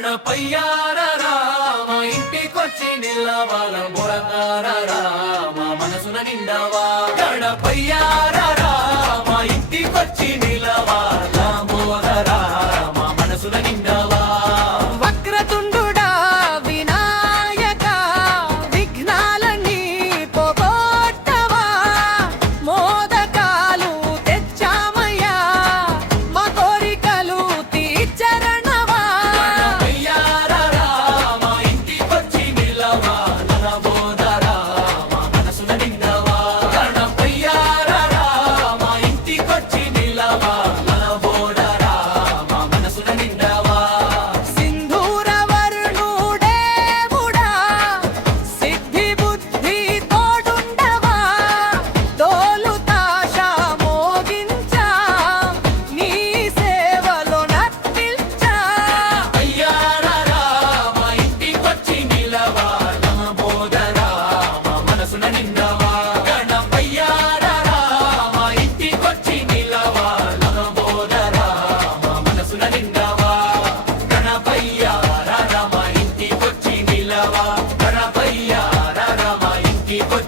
గణపయ్యారా మా ఇంటికొచ్చి నిల్లవాల బురతారా మా మనసున నిండవా గణపయ్యారా మా ఇంటికొచ్చి నిలవాల బోధరా మా మనసున నిండవా వక్రతుండుడా వినాయక విఘ్నాలన్నీ పోగొట్టవా మోదకాలు తెచ్చామయ్యా మా కోరికలు తీర్చరణవా గణపయ్యారా మా ఇంటికొచ్చి నిలవాల బోధరా మా మనసున నిండవా గణపయ్యారా మా ఇంటికొచ్చి నిలవాల బోధరా మా మనసున నిండవా సింధూర వరుణుడేవుడా సిద్ధి బుద్ధి తోడుండవా డోలు తాషా మోగించా నీ సేవలో నర్తిల్చా అయ్యారా మా ఇంటికొచ్చి నిలవాల బోధరా మా మనసున నిండవా గణపయ్యారా మా ఇంటికొచ్చి నిలవాల బోధరా మా మనసున నిండవా గణపయ్యారా మా ఇంటికొచ్చి నిలవా గణపయ్యారా మా ఇంటికొచ్చి